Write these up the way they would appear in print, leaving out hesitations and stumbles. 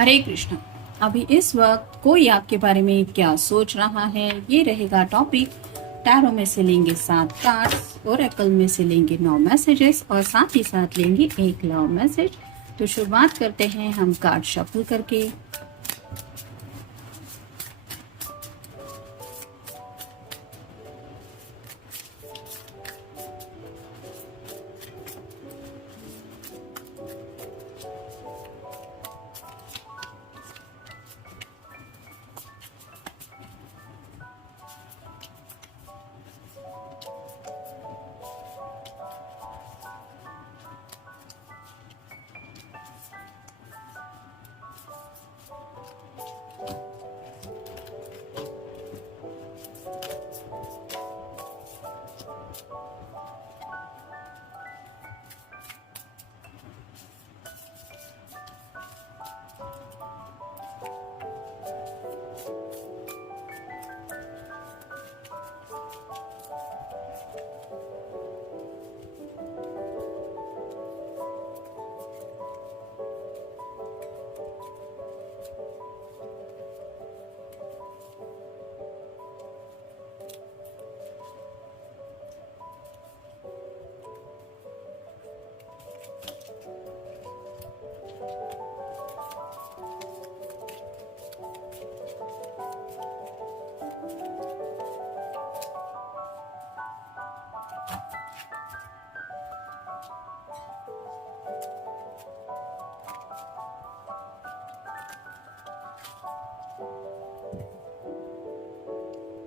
हरे कृष्ण। अभी इस वक्त कोई आपके बारे में क्या सोच रहा है, ये रहेगा टॉपिक। टैरो में से लेंगे 7 कार्ड्स, ओरेकल में से लेंगे 9 मैसेजेस और साथ ही साथ लेंगे एक लव मैसेज। तो शुरुआत करते हैं हम कार्ड शफल करके।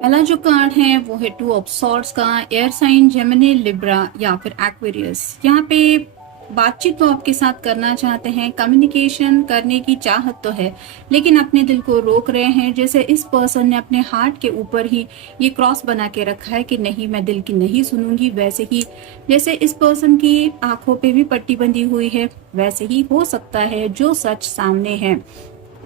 पहला जो कार्ड है वो है 2 ऑफ सॉर्ड्स का। एयर साइन जेमिनी, लिब्रा या फिर एक्वेरियस। यहाँ पे बातचीत तो आपके साथ करना चाहते हैं, कम्युनिकेशन करने की चाहत तो है, लेकिन अपने दिल को रोक रहे हैं। जैसे इस पर्सन ने अपने हार्ट के ऊपर ही ये क्रॉस बना के रखा है कि नहीं, मैं दिल की नहीं सुनूंगी। वैसे ही जैसे इस पर्सन की आंखों पे भी पट्टी बंधी हुई है, वैसे ही हो सकता है जो सच सामने है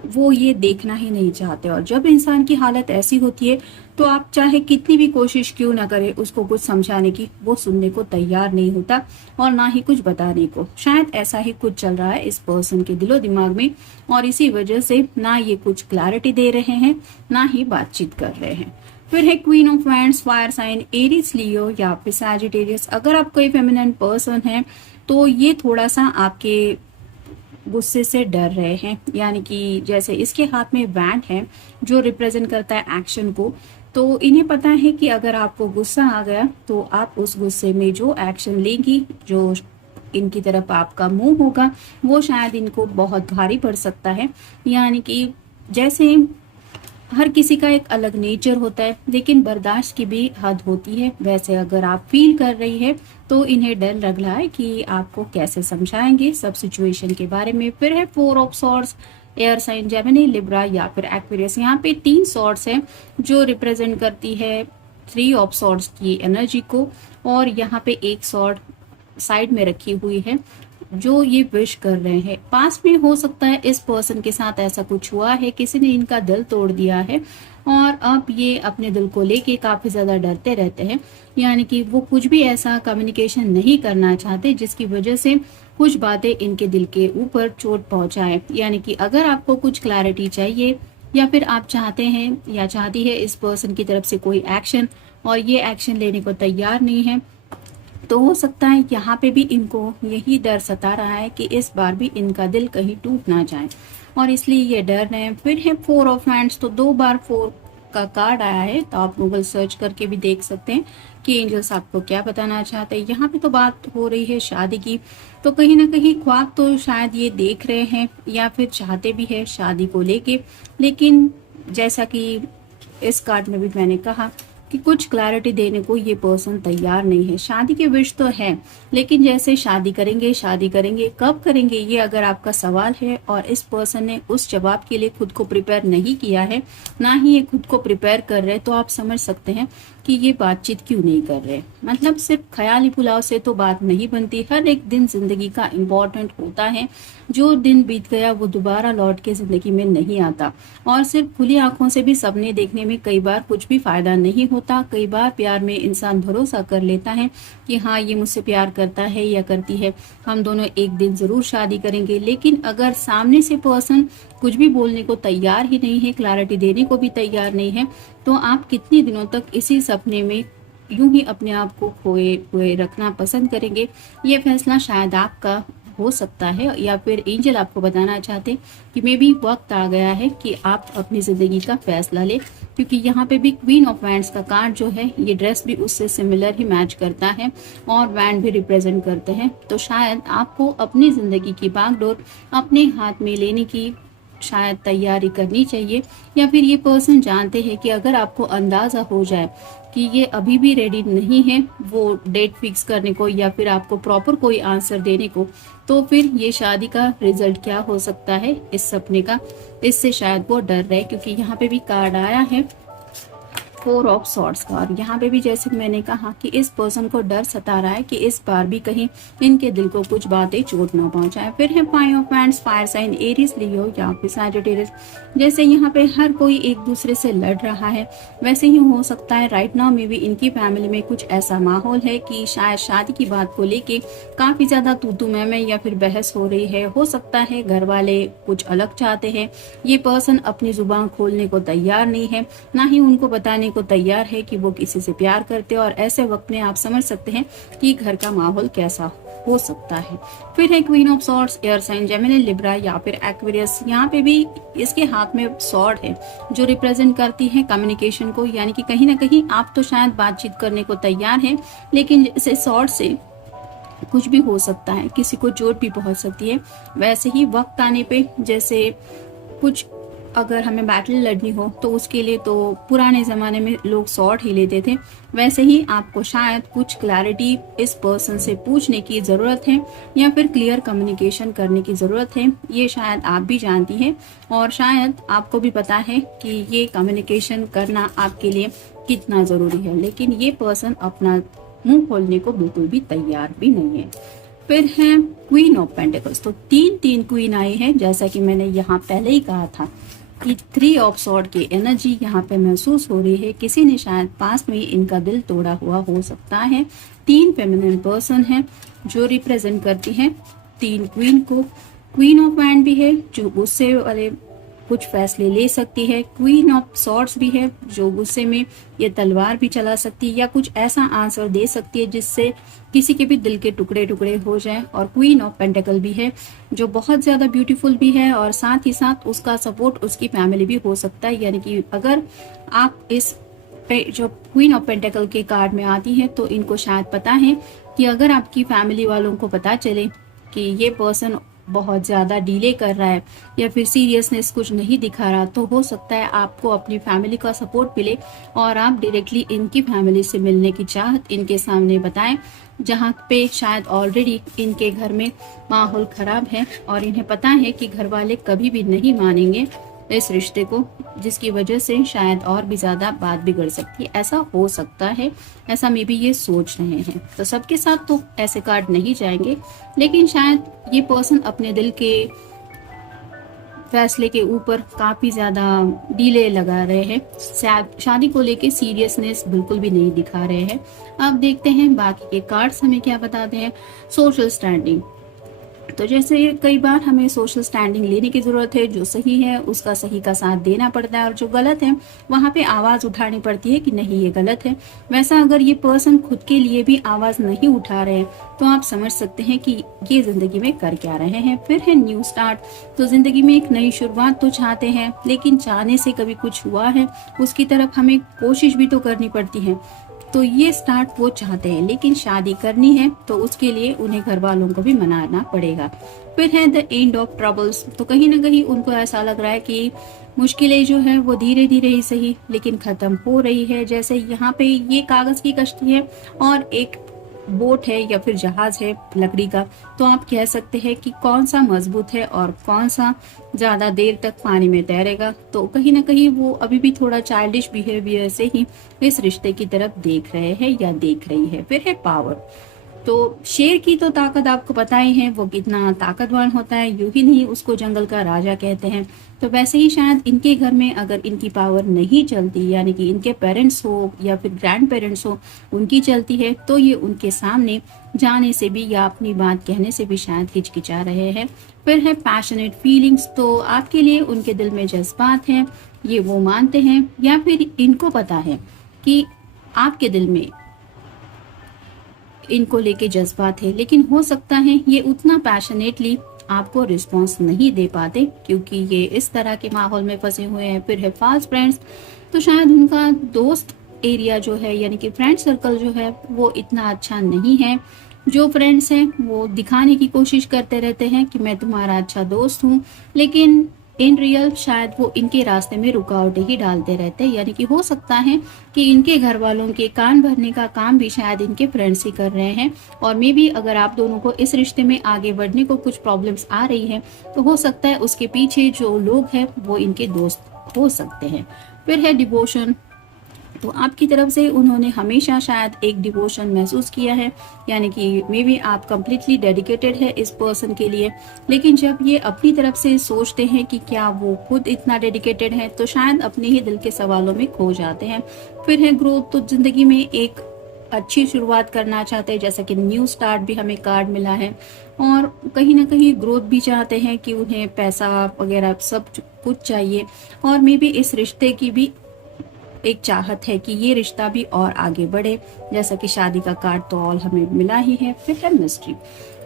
वो ये देखना ही नहीं चाहते। और जब इंसान की हालत ऐसी होती है तो आप चाहे कितनी भी कोशिश क्यों ना करें उसको कुछ समझाने की, वो सुनने को तैयार नहीं होता और ना ही कुछ बताने को। शायद ऐसा ही कुछ चल रहा है इस पर्सन के दिलो दिमाग में और इसी वजह से ना ये कुछ क्लैरिटी दे रहे हैं ना ही बातचीत कर रहे हैं। फिर है queen of wands, fire sign Aries, Leo या फिर सैजिटेरियस। अगर आप कोई फेमिनिन पर्सन है तो ये थोड़ा सा आपके गुस्से से डर रहे हैं, यानी कि जैसे इसके हाथ में बैंड है जो रिप्रेजेंट करता है एक्शन को। तो इन्हें पता है कि अगर आपको गुस्सा आ गया तो आप उस गुस्से में जो एक्शन लेंगी, जो इनकी तरफ आपका मुंह होगा, वो शायद इनको बहुत भारी पड़ सकता है। यानी कि जैसे हर किसी का एक अलग नेचर होता है, लेकिन बर्दाश्त की भी हद होती है। वैसे अगर आप फील कर रही है तो इन्हें डर लग रहा है कि आपको कैसे समझाएंगे सब सिचुएशन के बारे में। फिर है 4 of swords, air sign Gemini, Libra या फिर एक्वेरियस। यहाँ पे 3 सॉर्ड्स हैं जो रिप्रेजेंट करती है 3 ऑफ सॉर्ड्स की एनर्जी को, और यहाँ पे एक सॉर्ड साइड में रखी हुई है जो ये विश कर रहे हैं। पास में हो सकता है इस पर्सन के साथ ऐसा कुछ हुआ है, किसी ने इनका दिल तोड़ दिया है और अब ये अपने दिल को लेके काफी ज्यादा डरते रहते हैं। यानी कि वो कुछ भी ऐसा कम्युनिकेशन नहीं करना चाहते जिसकी वजह से कुछ बातें इनके दिल के ऊपर चोट पहुंचाए। यानी कि अगर आपको कुछ क्लैरिटी चाहिए या फिर आप चाहते हैं या चाहती है इस पर्सन की तरफ से कोई एक्शन और ये एक्शन लेने को तैयार नहीं है, तो हो सकता है यहाँ पे भी इनको यही डर सता रहा है कि इस बार भी इनका दिल कहीं टूट ना जाए और इसलिए ये डर रहे हैं। फिर है 4 ऑफ हैंड्स, तो 2 बार 4 का कार्ड आया है, तो आप गूगल सर्च करके भी देख सकते हैं कि एंजल्स आपको क्या बताना चाहते हैं। यहाँ पे तो बात हो रही है शादी की, तो कहीं ना कहीं ख्वाब तो शायद ये देख रहे हैं या फिर चाहते भी है शादी को लेके, लेकिन जैसा कि इस कार्ड में भी मैंने कहा कि कुछ क्लैरिटी देने को ये पर्सन तैयार नहीं है। शादी के विश तो है, लेकिन जैसे शादी करेंगे कब करेंगे, ये अगर आपका सवाल है और इस पर्सन ने उस जवाब के लिए खुद को प्रिपेयर नहीं किया है, ना ही ये खुद को प्रिपेयर कर रहे, तो आप समझ सकते हैं कि ये बातचीत क्यों नहीं कर रहे। मतलब सिर्फ ख्याली पुलाव से तो बात नहीं बनती। हर एक दिन जिंदगी का इम्पोर्टेंट होता है। जो दिन बीत गया वो दोबारा लौट के जिंदगी में नहीं आता। और सिर्फ खुली आंखों से भी सपने देखने में कई बार कुछ भी फायदा नहीं होता। कई बार प्यार में इंसान भरोसा कर लेता है कि हाँ, ये मुझसे प्यार करता है या करती है, हम दोनों एक दिन जरूर शादी करेंगे। लेकिन अगर सामने से पर्सन कुछ भी बोलने को तैयार ही नहीं है, क्लैरिटी देने को भी तैयार नहीं है, तो आप कितने दिनों तक इसी सपने में यूं ही अपने आप को खोए हुए रखना पसंद करेंगे। ये फैसला शायद आपका हो सकता है, या फिर एंजल आपको बताना चाहते कि मे बी वक्त आ गया है कि आप अपनी जिंदगी का फैसला ले। क्योंकि यहाँ पे भी क्वीन ऑफ वैंड्स का कार्ड जो है, ये ड्रेस भी उससे सिमिलर ही मैच करता है और वैंड भी रिप्रेजेंट करते हैं। तो शायद आपको अपनी जिंदगी की बागडोर अपने हाथ में लेने की शायद तैयारी करनी चाहिए। या फिर ये पर्सन जानते हैं कि अगर आपको अंदाजा हो जाए कि ये अभी भी रेडी नहीं है वो डेट फिक्स करने को या फिर आपको प्रॉपर कोई आंसर देने को, तो फिर ये शादी का रिजल्ट क्या हो सकता है इस सपने का, इससे शायद वो डर रहे। क्योंकि यहाँ पे भी कार्ड आया है 4 ऑफ सॉर्ड्स का, और यहाँ पे भी जैसे मैंने कहा कि इस पर्सन को डर सता रहा है कि इस बार भी कहीं इनके दिल को कुछ बातें चोट ना पहुंचाए। फिर है 5 of wands, fire sign Aries, Leo या फिर सैजिटेरियस। जैसे यहाँ पे हर कोई एक दूसरे से लड़ रहा है, वैसे ही हो सकता है राइट नाउ में भी इनकी फैमिली में कुछ ऐसा माहौल है कि शायद शादी की बात को लेके काफी ज्यादा तू मैं या फिर बहस हो रही है। हो सकता है घर वाले कुछ अलग चाहते हैं, ये पर्सन अपनी जुबान खोलने को तैयार नहीं है, ना ही उनको बताने को तैयार है कि वो किसी से प्यार करते हैं। और ऐसे वक्त में आप समझ सकते हैं कि घर का माहौल कैसा हो सकता है। फिर है queen of swords, air sign Gemini, Libra या फिर एक्वेरियस। यहाँ पे भी इसके हाथ में सॉर्ड है जो रिप्रेजेंट करती है कम्युनिकेशन को, यानी कि कहीं ना कहीं आप तो शायद बातचीत करने को तैयार हैं, लेकिन जैसे सॉर्ड से कुछ भी हो सकता है, किसी को चोट भी पहुंच सकती है। वैसे ही वक्त आने पे जैसे कुछ अगर हमें बैटल लड़नी हो तो उसके लिए तो पुराने जमाने में लोग सॉर्ड ही लेते थे, वैसे ही आपको शायद कुछ क्लैरिटी इस पर्सन से पूछने की जरूरत है या फिर क्लियर कम्युनिकेशन करने की जरूरत है। ये शायद आप भी जानती हैं और शायद आपको भी पता है कि ये कम्युनिकेशन करना आपके लिए कितना जरूरी है, लेकिन ये पर्सन अपना मुंह खोलने को बिल्कुल भी तैयार भी नहीं है। फिर है क्वीन ऑफ पेंटिकल्स, तो तीन क्वीन आई है। जैसा कि मैंने यहाँ पहले ही कहा था कि 3 ऑफ सॉर्ड की एनर्जी यहाँ पे महसूस हो रही है। किसी ने शायद पास में इनका दिल तोड़ा हुआ हो सकता है। 3 फेमिनिन पर्सन है जो रिप्रेजेंट करती है 3 क्वीन को। क्वीन ऑफ वैंड भी है जो गुस्से वाले कुछ फैसले ले सकती है। क्वीन ऑफ सॉर्ड्स भी है जो गुस्से में ये तलवार भी चला सकती है या कुछ ऐसा आंसर दे सकती है जिससे किसी के भी दिल के टुकड़े टुकड़े हो जाए। और क्वीन ऑफ पेंटिकल भी है जो बहुत ज्यादा ब्यूटीफुल भी है और साथ ही साथ उसका सपोर्ट उसकी फैमिली भी हो सकता है। यानी कि अगर आप इस जो क्वीन ऑफ पेंटिकल के कार्ड में आती है तो इनको शायद पता है कि अगर आपकी फैमिली वालों को पता चले कि ये पर्सन बहुत ज्यादा डिले कर रहा है या फिर सीरियसनेस कुछ नहीं दिखा रहा, तो हो सकता है आपको अपनी फैमिली का सपोर्ट मिले और आप डायरेक्टली इनकी फैमिली से मिलने की चाहत इनके सामने बताएं, जहां पे शायद ऑलरेडी इनके घर में माहौल खराब है और इन्हें पता है कि घर वाले कभी भी नहीं मानेंगे इस रिश्ते को, जिसकी वजह से शायद और भी ज्यादा बात बिगड़ सकती है। ऐसा हो सकता है, ऐसा मे बी ये सोच रहे हैं। तो सबके साथ तो ऐसे कार्ड नहीं जाएंगे, लेकिन शायद ये पर्सन अपने दिल के फैसले के ऊपर काफी ज्यादा डिले लगा रहे हैं। शादी को लेके सीरियसनेस बिल्कुल भी नहीं दिखा रहे हैं। अब देखते हैं बाकी के कार्ड्स हमें क्या बताते हैं। सोशल स्टैंडिंग, तो जैसे कई बार हमें सोशल स्टैंडिंग लेने की जरूरत है। जो सही है उसका सही का साथ देना पड़ता है और जो गलत है वहां पे आवाज उठानी पड़ती है कि नहीं ये गलत है। वैसा अगर ये पर्सन खुद के लिए भी आवाज नहीं उठा रहे हैं तो आप समझ सकते हैं कि ये जिंदगी में कर क्या रहे हैं। फिर है न्यू स्टार्ट, तो जिंदगी में एक नई शुरुआत तो चाहते हैं, लेकिन चाहने से कभी कुछ हुआ है उसकी तरफ हमें कोशिश भी तो करनी पड़ती है। तो ये स्टार्ट वो चाहते हैं, लेकिन शादी करनी है तो उसके लिए उन्हें घर वालों को भी मनाना पड़ेगा। फिर है द एंड ऑफ ट्रबल्स, तो कहीं ना कहीं उनको ऐसा लग रहा है कि मुश्किलें जो है वो धीरे धीरे ही सही लेकिन खत्म हो रही है। जैसे यहाँ पे ये कागज की कश्ती है और एक बोट है या फिर जहाज है लकड़ी का, तो आप कह सकते हैं कि कौन सा मजबूत है और कौन सा ज्यादा देर तक पानी में तैरेगा। तो कहीं ना कहीं वो अभी भी थोड़ा चाइल्डिश बिहेवियर से ही इस रिश्ते की तरफ देख रहे हैं या देख रही है। फिर है पावर। तो शेर की तो ताकत आपको पता ही है, वो कितना ताकतवान होता है, यूं ही नहीं उसको जंगल का राजा कहते हैं। तो वैसे ही शायद इनके घर में अगर इनकी पावर नहीं चलती, यानी कि इनके पेरेंट्स हो या फिर ग्रैंड पेरेंट्स हो, उनकी चलती है, तो ये उनके सामने जाने से भी या अपनी बात कहने से भी शायद हिचकिचा रहे हैं। फिर है पैशनेट फीलिंग्स। तो आपके लिए उनके दिल में जज्बात हैं, ये वो मानते हैं या फिर इनको पता है कि आपके दिल में इनको लेके जज्बात है, लेकिन हो सकता है ये उतना पैशनेटली आपको रिस्पॉन्स नहीं दे पाते क्योंकि ये इस तरह के माहौल में फंसे हुए हैं। फिर है फॉल्स फ्रेंड्स। तो शायद उनका दोस्त एरिया जो है, यानी कि फ्रेंड सर्कल जो है, वो इतना अच्छा नहीं है। जो फ्रेंड्स हैं वो दिखाने की कोशिश करते रहते हैं कि मैं तुम्हारा अच्छा दोस्त हूँ, लेकिन इन रियल शायद वो इनके रास्ते में रुकावटें ही डालते रहते हैं। यानी कि हो सकता है कि इनके घर वालों के कान भरने का काम भी शायद इनके फ्रेंड्स ही कर रहे हैं। और मे बी अगर आप दोनों को इस रिश्ते में आगे बढ़ने को कुछ प्रॉब्लम्स आ रही है, तो हो सकता है उसके पीछे जो लोग हैं वो इनके दोस्त हो सकते हैं। फिर है डिवोशन। तो आपकी तरफ से उन्होंने हमेशा शायद एक डिवोशन महसूस किया है, यानी कि मे बी आप कंप्लीटली डेडिकेटेड है इस पर्सन के लिए। लेकिन जब ये अपनी तरफ से सोचते हैं कि क्या वो खुद इतना डेडिकेटेड है, तो शायद अपने ही दिल के सवालों में खो जाते हैं। फिर है ग्रोथ। तो जिंदगी में एक अच्छी शुरुआत करना चाहते हैं, जैसा कि न्यू स्टार्ट भी हमें कार्ड मिला है, और कहीं ना कहीं ग्रोथ भी चाहते हैं कि उन्हें पैसा वगैरह सब कुछ चाहिए। और मे बी इस रिश्ते की भी एक चाहत है कि ये रिश्ता भी और आगे बढ़े, जैसा कि शादी का कार्ड तो ऑल हमें मिला ही है। फिर है मिस्ट्री।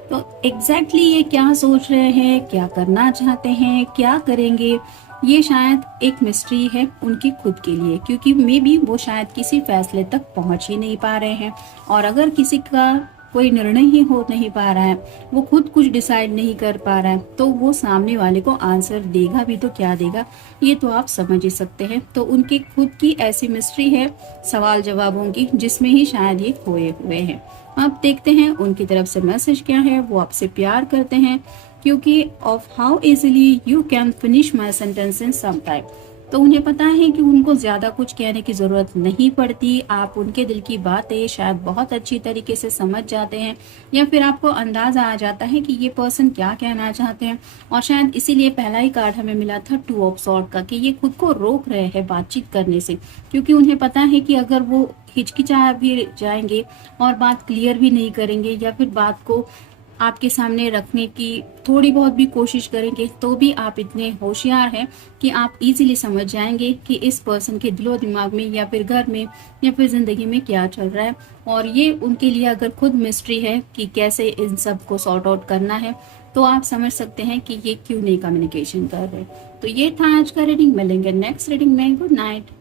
तो एग्जैक्टली ये क्या सोच रहे हैं, क्या करना चाहते हैं, क्या करेंगे, ये शायद एक मिस्ट्री है उनकी खुद के लिए, क्योंकि मे बी वो शायद किसी फैसले तक पहुंच ही नहीं पा रहे हैं। और अगर किसी का कोई निर्णय ही हो नहीं पा रहा है, वो खुद कुछ डिसाइड नहीं कर पा रहा है, तो वो सामने वाले को आंसर देगा भी तो क्या देगा, ये तो आप समझ ही सकते हैं। तो उनकी खुद की ऐसी मिस्ट्री है सवाल जवाबों की, जिसमें ही शायद ये खोए हुए हैं। अब देखते हैं उनकी तरफ से मैसेज क्या है। वो आपसे प्यार करते हैं क्योंकि of how easily you can finish my sentence in some time. तो उन्हें पता है कि उनको ज्यादा कुछ कहने की जरूरत नहीं पड़ती, आप उनके दिल की बातें शायद बहुत अच्छी तरीके से समझ जाते हैं, या फिर आपको अंदाजा आ जाता है कि ये पर्सन क्या कहना चाहते हैं। और शायद इसीलिए पहला ही कार्ड हमें मिला था 2 ऑफ सॉर्ड का, कि ये खुद को रोक रहे हैं बातचीत करने से, क्योंकि उन्हें पता है कि अगर वो हिचकिचा भी जाएंगे और बात क्लियर भी नहीं करेंगे, या फिर बात को आपके सामने रखने की थोड़ी बहुत भी कोशिश करेंगे, तो भी आप इतने होशियार हैं कि आप इजीली समझ जाएंगे कि इस पर्सन के दिलो दिमाग में या फिर घर में या फिर जिंदगी में क्या चल रहा है। और ये उनके लिए अगर खुद मिस्ट्री है कि कैसे इन सब को सॉर्ट आउट करना है, तो आप समझ सकते हैं कि ये क्यों नहीं कम्युनिकेशन कर रहे। तो ये था आज का रीडिंग। मिलेंगे नेक्स्ट रीडिंग में। Good night.